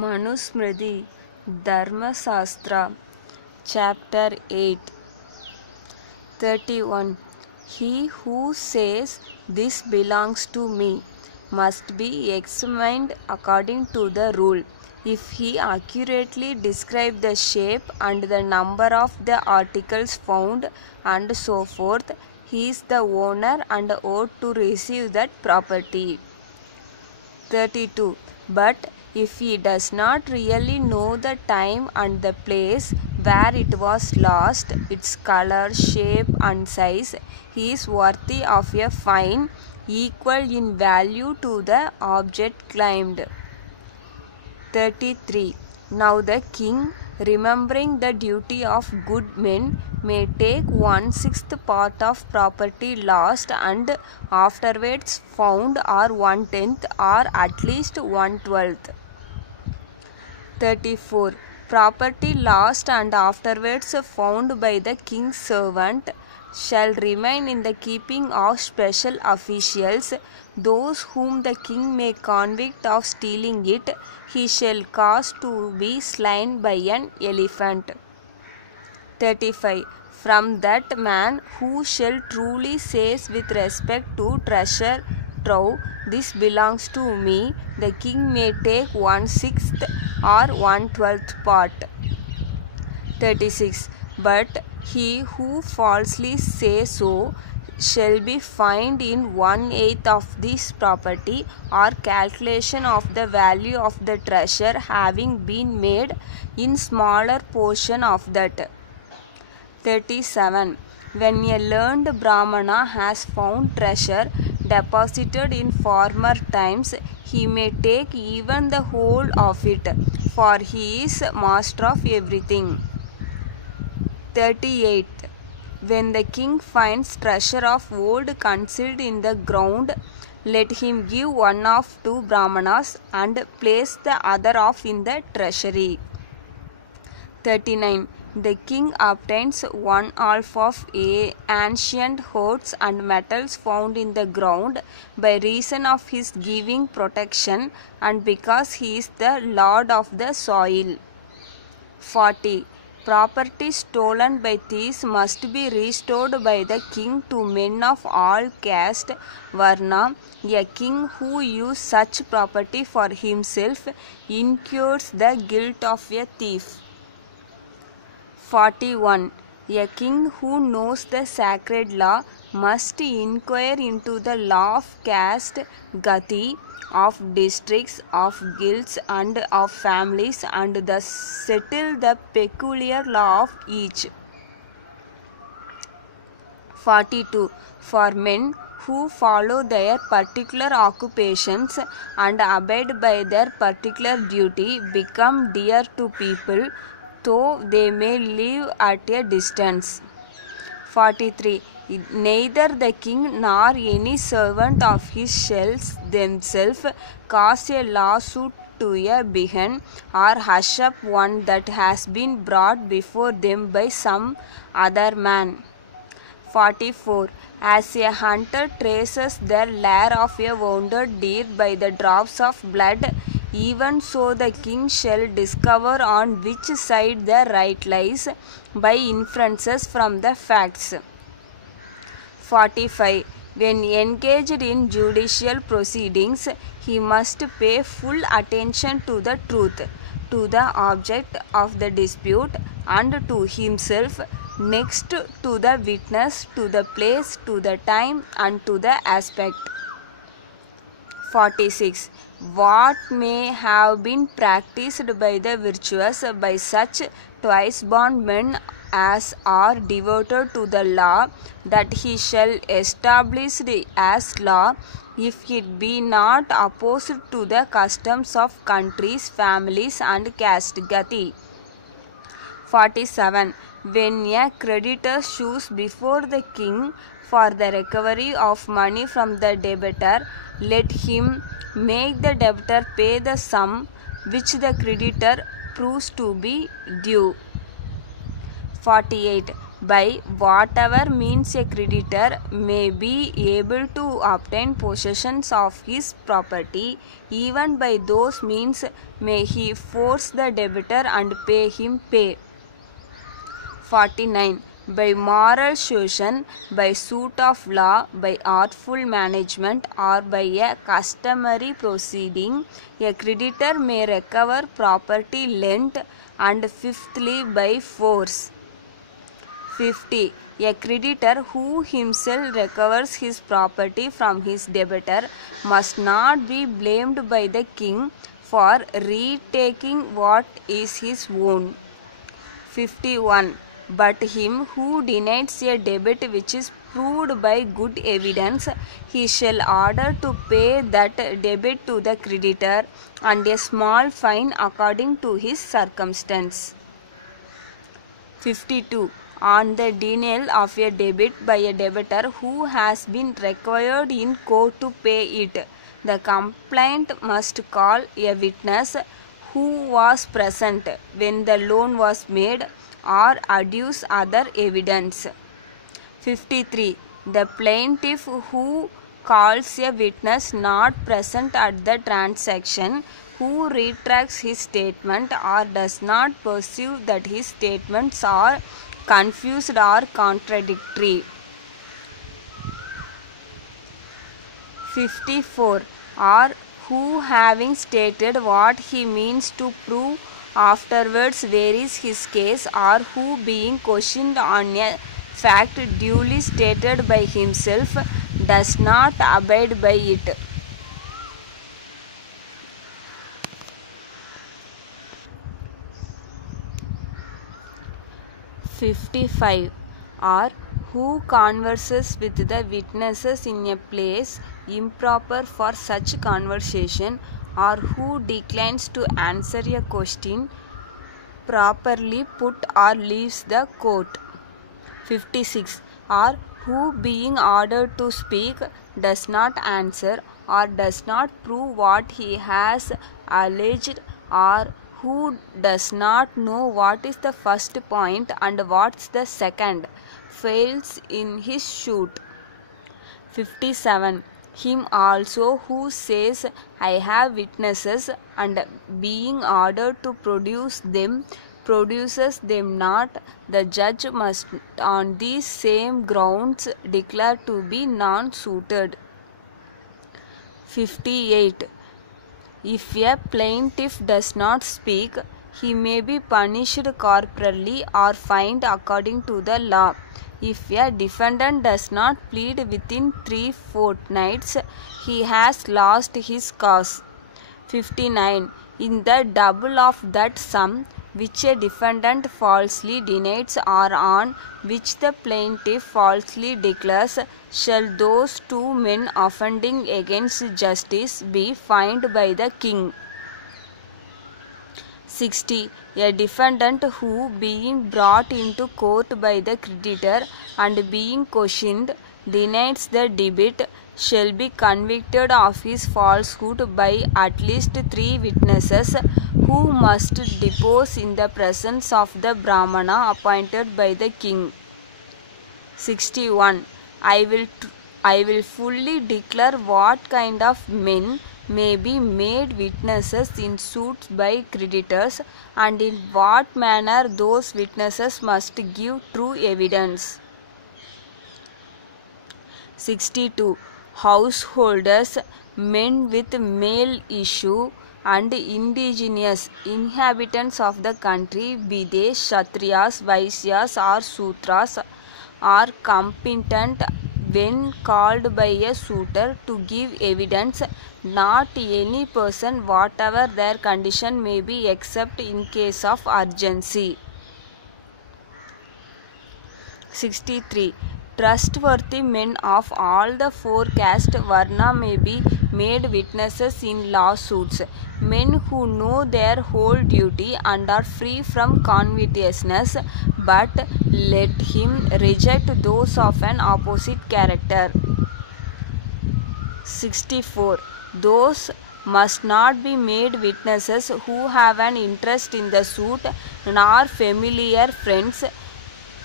Manusmriti Dharmasastra Chapter 8 31. He who says this belongs to me must be examined according to the rule. If he accurately describe the shape and the number of the articles found and so forth, he is the owner and ought to receive that property. 32. But if he does not really know the time and the place where it was lost, its color, shape and size, he is worthy of a fine equal in value to the object claimed. 33. Now the king, remembering the duty of good men, may take 1/6 part of property lost and afterwards found, or 1/10, or at least 1/12. 34. Property lost and afterwards found by the king's servant shall remain in the keeping of special officials. Those whom the king may convict of stealing it, he shall cause to be slain by an elephant. 35. From that man who shall truly says with respect to treasure trove, this belongs to me, the king may take 1/6 or 1/12 part. 36. But he who falsely says so shall be fined in 1/8 of this property, or calculation of the value of the treasure having been made in smaller portion of that. 37. When a learned Brahmana has found treasure deposited in former times, he may take even the whole of it, for he is master of everything. 38. When the king finds treasure of gold concealed in the ground, let him give one of 2 Brahmanas and place the other off in the treasury. 39. The king obtains 1/2 of ancient hoards and metals found in the ground by reason of his giving protection and because he is the lord of the soil. 40. Property stolen by thieves must be restored by the king to men of all caste, varna. A king who uses such property for himself incurs the guilt of a thief. 41. A king who knows the sacred law must inquire into the law of caste, gati, of districts, of guilds and of families, and thus settle the peculiar law of each. 42. For men who follow their particular occupations and abide by their particular duty become dear to people, though they may live at a distance. 43. Neither the king nor any servant of his shall themselves cause a lawsuit to a behead or hush up one that has been brought before them by some other man. 44. As a hunter traces the lair of a wounded deer by the drops of blood, even so the king shall discover on which side the right lies by inferences from the facts. 45. When engaged in judicial proceedings, he must pay full attention to the truth, to the object of the dispute, and to himself, next to the witness, to the place, to the time, and to the aspect. 46. What may have been practiced by the virtuous by such twice born men as are devoted to the law, that he shall establish as law, if it be not opposed to the customs of countries, families, and caste, gati. 47. When a creditor sues before the king for the recovery of money from the debtor, let him make the debtor pay the sum which the creditor proves to be due. 48. by whatever means a creditor may be able to obtain possession of his property, even by those means may he force the debtor and pay him pay. 49. By moral suasion, by suit of law, by artful management, or by a customary proceeding, a creditor may recover property lent, and fifthly by force. 50. A creditor who himself recovers his property from his debtor must not be blamed by the king for retaking what is his own. 51. But him who denies a debt which is proved by good evidence, he shall order to pay that debt to the creditor and a small fine according to his circumstance. 52. On the denial of a debt by a debtor who has been required in court to pay it, the complainant must call a witness who was present when the loan was made, or adduce other evidence. 53. The plaintiff who calls a witness not present at the transaction, who retracts his statement or does not perceive that his statements are confused or contradictory. 54. Or who, having stated what he means to prove, afterwards varies his case, or who, being questioned on a fact duly stated by himself, does not abide by it. 55. Or who converses with the witnesses in a place improper for such conversation, or who declines to answer a question properly put or leaves the court. 56. Or who, being ordered to speak, does not answer or does not prove what he has alleged, or who does not know what is the first point and what's the second, fails in his suit. 57. Him also who says, I have witnesses, and being ordered to produce them, produces them not, the judge must on these same grounds declare to be non-suited. 58. If a plaintiff does not speak, he may be punished corporally or fined according to the law. If a defendant does not plead within 3 fortnights, he has lost his cause. 59. In the double of that sum which a defendant falsely denies or on which the plaintiff falsely declares, shall those two men offending against justice be fined by the king. 60. A defendant who, being brought into court by the creditor and being questioned, denies the debt, shall be convicted of his falsehood by at least 3 witnesses, who must depose in the presence of the Brahmana appointed by the king. 61. I will fully declare what kind of men may be made witnesses in suits by creditors, and in what manner those witnesses must give true evidence. 62. Householders, men with male issue, and indigenous inhabitants of the country, be they Kshatriyas, Vaisyas, or Sudras, are competent when called by a suitor to give evidence, not any person whatever their condition may be, except in case of urgency. 63. Trustworthy men of all the 4 caste varna may be made witnesses in lawsuits, men who know their whole duty and are free from covetousness, but let him reject those of an opposite character. 64. Those must not be made witnesses who have an interest in the suit, nor familiar friends,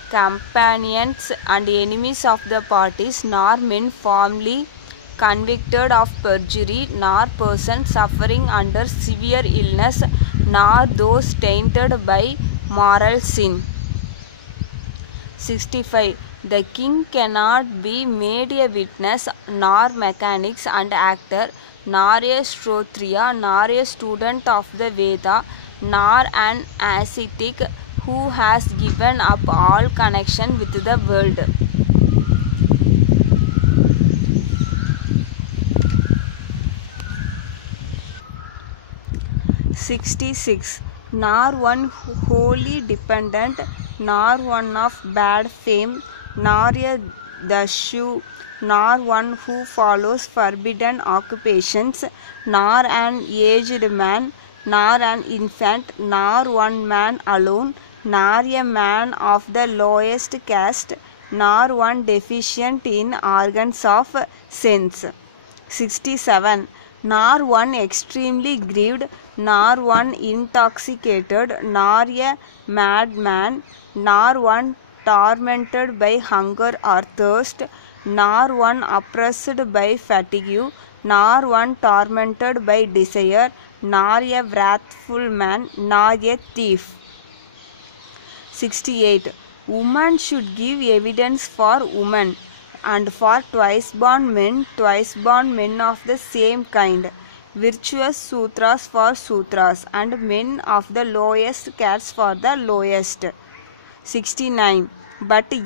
companions and enemies of the parties, nor men formally convicted of perjury, nor persons suffering under severe illness, nor those tainted by moral sin. 65. The king cannot be made a witness, nor mechanics and actor, nor a Shrotriya, nor a student of the Veda, nor an ascetic who has given up all connection with the world. 66. Nor one wholly dependent, nor one of bad fame, nor a dashu, nor one who follows forbidden occupations, nor an aged man, nor an infant, nor one man alone, nor a man of the lowest caste, nor one deficient in organs of sense. 67. Nor one extremely grieved, nor one intoxicated, nor a madman, nor one tormented by hunger or thirst, nor one oppressed by fatigue, nor one tormented by desire, nor a wrathful man, nor a thief. 68. Woman should give evidence for woman, and for twice-born men of the same kind, virtuous sutras for sutras, and men of the lowest caste for the lowest. 69. But